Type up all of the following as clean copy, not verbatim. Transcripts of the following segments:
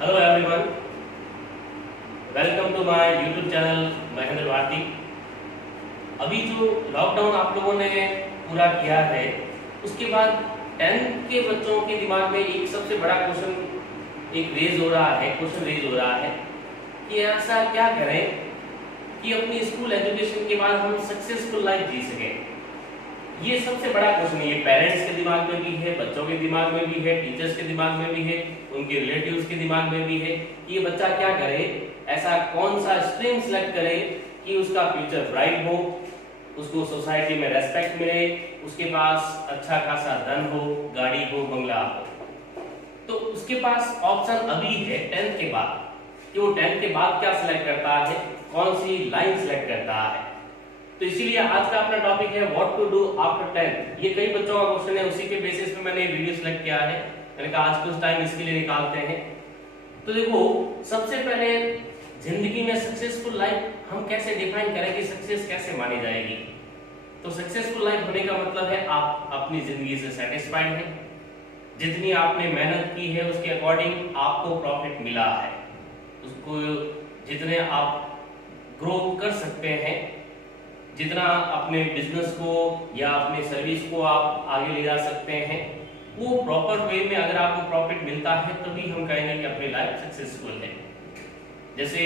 Hello everyone, welcome to my YouTube channel Mahendra Bharti. अभी जो lockdown आप लोगों ने पूरा किया है, उसके बाद 10th के बच्चों के दिमाग में एक सबसे बड़ा क्वेश्चन रेज हो रहा है कि ऐसा क्या करें कि अपनी स्कूल एजुकेशन के बाद हम सक्सेसफुल लाइफ जी सकें। ये सबसे बड़ा क्वेश्चन है। ये पेरेंट्स के दिमाग में भी है, बच्चों के दिमाग में भी है, टीचर्स के दिमाग में भी है, उनके रिलेटिव्स के दिमाग में भी है कि ये बच्चा क्या करे, ऐसा कौन सा स्ट्रीम सेलेक्ट करे कि उसका फ्यूचर ब्राइट हो, उसको सोसाइटी में रेस्पेक्ट मिले, उसके पास अच्छा खासा धन हो, गाड़ी हो, बंगला हो। तो उसके पास ऑप्शन अभी है 10th के बाद कि वो 10th के बाद क्या सिलेक्ट करता है, कौन सी लाइन सिलेक्ट करता है। तो इसीलिए आज का अपना टॉपिक है what to do after 10th। ये कई बच्चों का क्वेश्चन है, उसी के बेसिस पे मैंने ये वीडियो सिलेक्ट किया है। मैंने कहा आज कुछ टाइम इसके लिए निकालते हैं। तो देखो, सबसे पहले जिंदगी में सक्सेसफुल लाइफ हम कैसे डिफाइन करें कि सक्सेस कैसे मानी जाएगी। तो सक्सेसफुल लाइफ होने का मतलब है आप अपनी जिंदगी से सेटिस्फाइड हैं, जितनी आपने मेहनत की है उसके अकॉर्डिंग आपको प्रॉफिट मिला है, उसको जितने आप ग्रो कर सकते हैं, जितना अपने बिजनेस को या अपने सर्विस को आप आगे ले जा सकते हैं, वो प्रॉपर वे में अगर आपको प्रॉफिट मिलता है तभी हम कहेंगे कि अपनी लाइफ सक्सेसफुल है। जैसे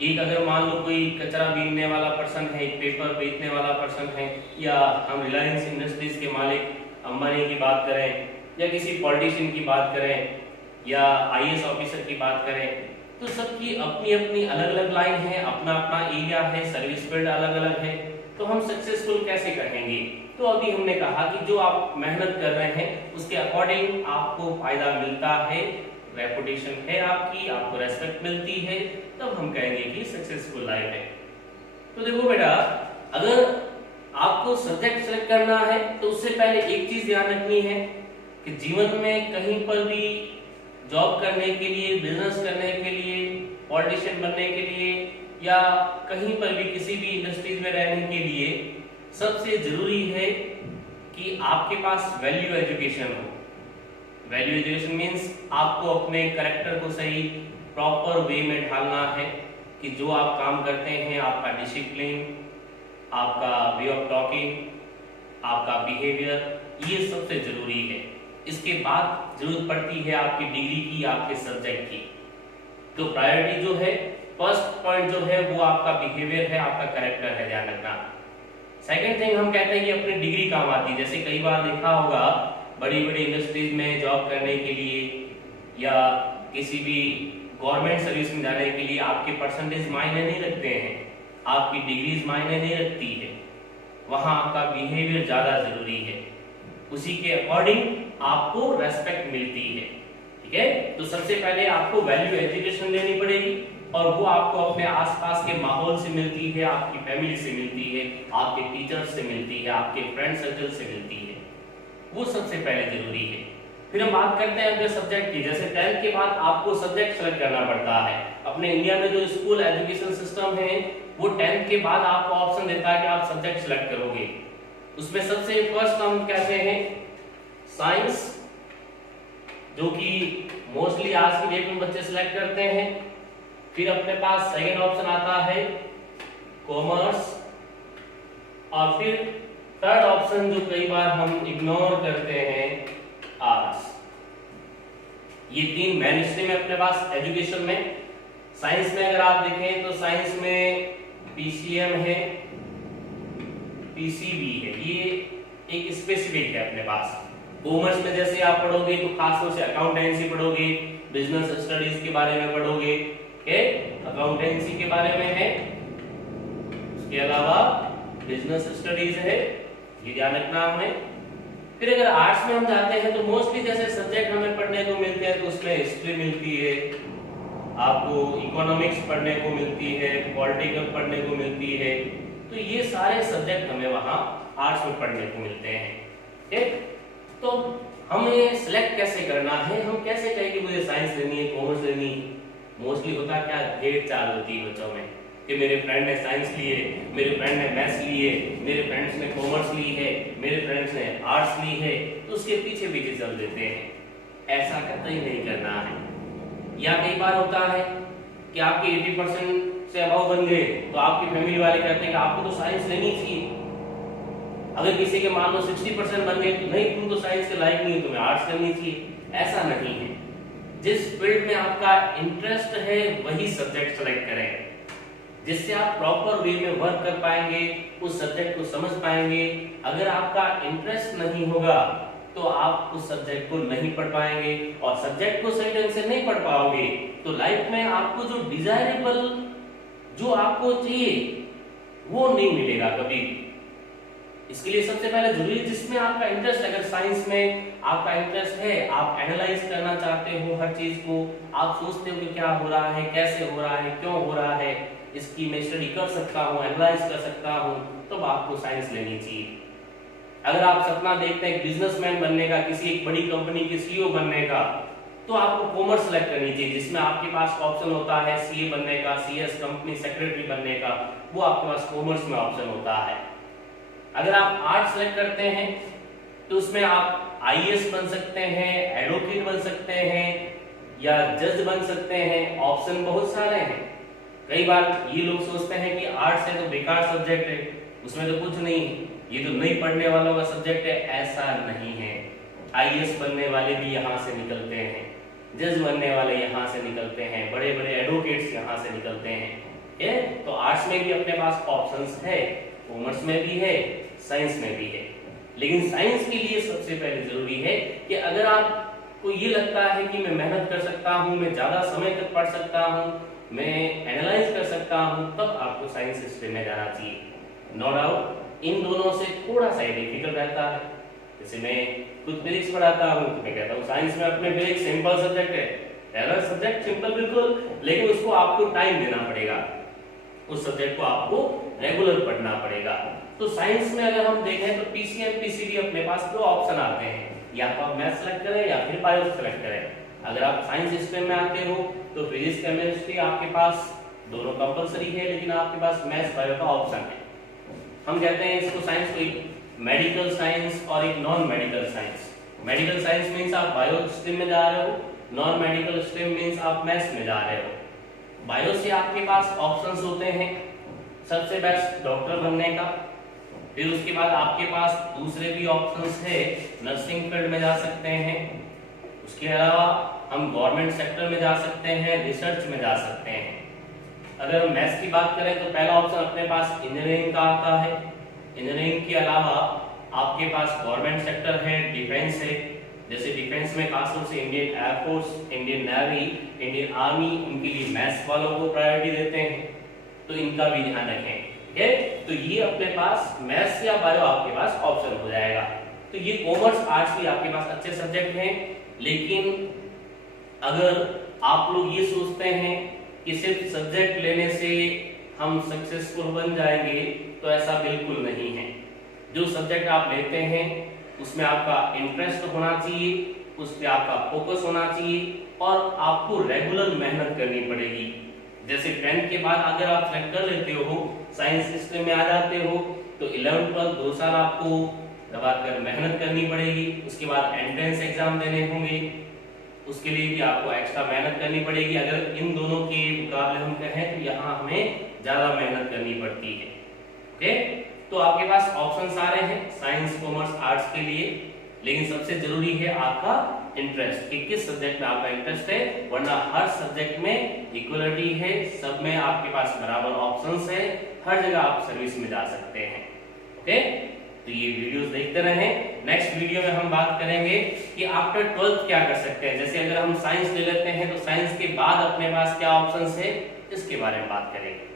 एक अगर मान लो कोई कचरा बीनने वाला पर्सन है, एक पेपर बेचने वाला पर्सन है, या हम रिलायंस इंडस्ट्रीज के मालिक अंबानी की बात करें, या किसी पॉलिटिशियन की बात करें, या आईएएस ऑफिसर की बात करें, तो सबकी अपनी अपनी अलग अलग लाइन है, अपना अपना एरिया है, सर्विस फील्ड अलग अलग है। तो हम सक्सेसफुल कैसे कहेंगे? तो अभी हमने कहा कि जो आप मेहनत कर रहे हैं उसके अकॉर्डिंग आपको फायदा मिलता है, रेपुटेशन है आपकी, आपको रेस्पेक्ट मिलती है, तब हम कहेंगे कि सक्सेसफुल लाइफ है। तो देखो बेटा, अगर आपको सब्जेक्ट सेलेक्ट करना है तो उससे पहले एक चीज ध्यान रखनी है कि जीवन में कहीं पर भी जॉब करने के लिए, बिजनेस करने के लिए, पॉलिटिशियन बनने के लिए, या कहीं पर भी किसी भी इंडस्ट्रीज में रहने के लिए सबसे जरूरी है कि आपके पास वैल्यू एजुकेशन हो। वैल्यू एजुकेशन मींस आपको अपने कैरेक्टर को सही प्रॉपर वे में ढालना है कि जो आप काम करते हैं, आपका डिसिप्लिन, आपका वे ऑफ टॉकिंग, आपका बिहेवियर, ये सबसे जरूरी है। इसके बाद जरूरत पड़ती है आपकी डिग्री की, आपके सब्जेक्ट की। तो प्रायोरिटी जो है, फर्स्ट पॉइंट जो है वो आपका बिहेवियर है, आपका कैरेक्टर है, ध्यान रखना। सेकंड थिंग हम कहते हैं कि अपनी डिग्री काम आती है। जैसे कई बार देखा होगा बड़ी बड़ी इंडस्ट्रीज में जॉब करने के लिए या किसी भी गवर्नमेंट सर्विस में जाने के लिए आपके परसेंटेज मायने नहीं रखते हैं, आपकी डिग्रीज मायने नहीं रखती है, वहां आपका बिहेवियर ज्यादा जरूरी है। उसी के अकॉर्डिंग आपको रेस्पेक्ट मिलती है। ठीक है, तो सबसे पहले आपको वैल्यू एजुकेशन लेनी पड़ेगी और वो आपको अपने आसपास के माहौल से मिलती है, आपकी फैमिली से मिलती है, आपके टीचर्स से मिलती है, आपके फ्रेंड सर्कल से मिलती है। वो सबसे पहले जरूरी है। फिर हम बात करते हैं अपने सब्जेक्ट की। जैसे 10th के बाद आपको सब्जेक्ट सेलेक्ट करना पड़ता है। अपने इंडिया में जो स्कूल एजुकेशन सिस्टम है वो 10th के बाद आपको ऑप्शन देता है कि आप सब्जेक्ट सेलेक्ट करोगे। उसमें सबसे फर्स्ट हम कहते हैं साइंस, जो कि मोस्टली आज की डेट में बच्चे सिलेक्ट करते हैं। फिर अपने पास सेकेंड ऑप्शन आता है कॉमर्स, और फिर थर्ड ऑप्शन जो कई बार हम इग्नोर करते हैं, आर्ट्स। ये तीन मेन स्ट्रीम है अपने पास एजुकेशन में। साइंस में अगर आप देखें तो साइंस में पीसीएम है, पीसीबी है, ये एक स्पेसिफिक है अपने पास। कॉमर्स में जैसे आप पढ़ोगे तो खास तौर से अकाउंटेंसी पढ़ोगे, बिजनेस स्टडीज के बारे में पढ़ोगे, अकाउंटेंसी के बारे में है, उसके अलावा बिजनेस स्टडीज है, ये ध्यान रखना हमें। फिर अगर आर्ट्स में हम जाते हैं तो मोस्टली जैसे सब्जेक्ट हमें पढ़ने को मिलते हैं तो उसमें हिस्ट्री मिलती है, आपको इकोनॉमिक्स पढ़ने को मिलती है, पॉलिटिकल पढ़ने को मिलती है। तो ये सारे सब्जेक्ट हमें वहां आर्ट्स में पढ़ने को मिलते हैं। ठीक, तो हमें सिलेक्ट कैसे करना है, हम कैसे कहें कि मुझे साइंस लेनी है, कॉमर्स लेनी है। मोस्टली होता क्या, भेड़ चाल होती है बच्चों में कि मेरे फ्रेंड ने साइंस लिए, मेरे फ्रेंड ने मैथ्स लिए, मेरे फ्रेंड्स ने कॉमर्स ली है, मेरे फ्रेंड्स ने आर्ट्स ली है, तो उसके पीछे पीछे चल देते हैं। ऐसा कतई नहीं करना है। या कई बार होता है कि आपके 80% से अबव बन गए तो आपकी फैमिली वाले कहते हैं कि आपको तो साइंस लेनी चाहिए। अगर किसी के मान लो 60% बन गए तो नहीं, तुम तो साइंस के लायक नहीं हो, तुम्हें आर्ट्स करनी चाहिए। ऐसा नहीं है, जिस फील्ड में आपका इंटरेस्ट है वही सब्जेक्ट सेलेक्ट करें, जिससे आप प्रॉपर वे में वर्क कर पाएंगे, उस सब्जेक्ट को समझ पाएंगे। अगर आपका इंटरेस्ट नहीं होगा तो आप उस सब्जेक्ट को नहीं पढ़ पाएंगे, और सब्जेक्ट को सही ढंग से नहीं पढ़ पाओगे तो लाइफ में आपको जो डिजायरेबल, जो आपको चाहिए, वो नहीं मिलेगा कभी भी। इसके लिए सबसे पहले जरूरी है जिसमें आपका इंटरेस्ट, अगर साइंस में आपका इंटरेस्ट है, आप एनालाइज करना चाहते हो हर चीज को, आप सोचते हो कि क्या हो रहा है, कैसे हो रहा है, क्यों हो रहा है, इसकी मैं स्टडी कर सकता हूँ, एनालाइज कर सकता हूँ, तब आपको साइंस लेनी चाहिए। अगर आप सपना देखते हैं बिजनेसमैन बनने का, किसी एक बड़ी कंपनी के सीईओ बनने का, तो आपको कॉमर्स सेलेक्ट करनी चाहिए, जिसमें आपके पास ऑप्शन होता है सीए बनने का, सीएस कंपनी सेक्रेटरी बनने का, वो आपके पास कॉमर्स में ऑप्शन होता है। अगर आप आर्ट्स सेलेक्ट करते हैं तो उसमें आप आईएएस बन सकते हैं, एडवोकेट बन सकते हैं, या जज बन सकते हैं, ऑप्शन बहुत सारे हैं। कई बार ये लोग सोचते हैं कि आर्ट्स है तो बेकार सब्जेक्ट है, उसमें तो कुछ नहीं, ये तो नहीं पढ़ने वालों का सब्जेक्ट है। ऐसा नहीं है, आईएएस बनने वाले भी यहाँ से निकलते हैं, जज बनने वाले यहाँ से निकलते हैं, बड़े बड़े एडवोकेट्स यहाँ से निकलते हैं। तो आर्ट्स में भी अपने पास ऑप्शंस है, कॉमर्स में भी है, साइंस में भी है। लेकिन साइंस के लिए सबसे पहले जरूरी है कि अगर आपको ये लगता है कि मैं मेहनत कर सकता हूँ, मैं ज्यादा समय तक पढ़ सकता हूँ, मैं एनालाइज कर सकता हूँ, तब आपको साइंस स्ट्रीम में जाना चाहिए। नो डाउट इन दोनों से थोड़ा सा डिफिकल्ट रहता है। जैसे मैं खुद फिजिक्स पढ़ाता हूँ तो मैं कहता हूँ साइंस में अपने फिजिक्स सिंपल सब्जेक्ट है, पहला सब्जेक्ट सिंपल बिल्कुल, लेकिन उसको आपको टाइम देना पड़ेगा, उस सब्जेक्ट को आपको रेगुलर पढ़ना पड़ेगा। तो साइंस में अगर हम देखें तो पीसीएम पीसीबी अपने पास दो ऑप्शन आते हैं, या तो आप मैथ सेलेक्ट करें या फिर बायो सेलेक्ट करें। अगर आप साइंस स्ट्रीम में आते हो तो फिजिक्स केमिस्ट्री आपके पास दोनों कंपलसरी है, लेकिन आपके पास मैथ्स बायो का ऑप्शन है। हम कहते हैं इसको साइंस को एक मेडिकल साइंस और एक non medical science. Medical science means आप बायो स्ट्रीम में जा रहे हो, नॉन मेडिकल स्ट्रीम मींस आप मैथ्स में जा रहे हो। बायो से आपके पास ऑप्शंस होते हैं, सबसे बेस्ट डॉक्टर बनने का, फिर उसके बाद आपके पास दूसरे भी ऑप्शंस है, नर्सिंग फील्ड में जा सकते हैं, उसके अलावा हम गवर्नमेंट सेक्टर में जा सकते हैं, रिसर्च में जा सकते हैं। अगर हम मैथ्स की बात करें तो पहला ऑप्शन अपने पास इंजीनियरिंग का आता है। इंजीनियरिंग के अलावा आपके पास गवर्नमेंट सेक्टर है, डिफेंस है, जैसे डिफेंस में खासतौर से Indian air force, Indian navy, Indian army, उनके लिए मैथ्स वालों को प्रायोरिटी देते हैं, तो इनका भी ध्यान रखें। ठीक है, तो ये अपने पास मैथ्स या बायो आपके पास ऑप्शन हो जाएगा। तो ये कॉमर्स आर्ट्स भी आपके पास अच्छे सब्जेक्ट हैं, लेकिन अगर आप लोग ये सोचते हैं कि सिर्फ सब्जेक्ट लेने से हम सक्सेसफुल बन जाएंगे, तो ऐसा बिल्कुल नहीं है। जो सब्जेक्ट आप लेते हैं उसमें आपका इंटरेस्ट होना चाहिए, उस पर आपका फोकस होना चाहिए, और आपको रेगुलर मेहनत करनी पड़ेगी। जैसे 10th के बाद अगर आप सेलेक्ट कर लेते हो, साइंस स्ट्रीम में आ जाते हो, तो 11th 12 2 साल आपको दबाकर मेहनत करनी पड़ेगी। उसके बाद एंट्रेंस एग्जाम देने होंगे, उसके लिए भी आपको एक्स्ट्रा मेहनत करनी पड़ेगी। अगर इन दोनों के मुकाबले हम कहें तो यहाँ हमें ज्यादा मेहनत करनी पड़ती है। ओके, तो आपके पास ऑप्शन सारे हैं साइंस, कॉमर्स, आर्ट्स के लिए, लेकिन सबसे जरूरी है आपका इंटरेस्ट, कि किस सब्जेक्ट में आपका इंटरेस्ट है, वरना हर सब्जेक्ट में इक्वलिटी है, सब में आपके पास बराबर ऑप्शंस है, हर जगह आप सर्विस में जा सकते हैं। ओके, तो ये वीडियोस देखते रहें। नेक्स्ट वीडियो में हम बात करेंगे कि आफ्टर 12th क्या कर सकते हैं। जैसे अगर हम साइंस ले लेते हैं तो साइंस के बाद अपने पास क्या ऑप्शंस है, इसके बारे में बात करेंगे।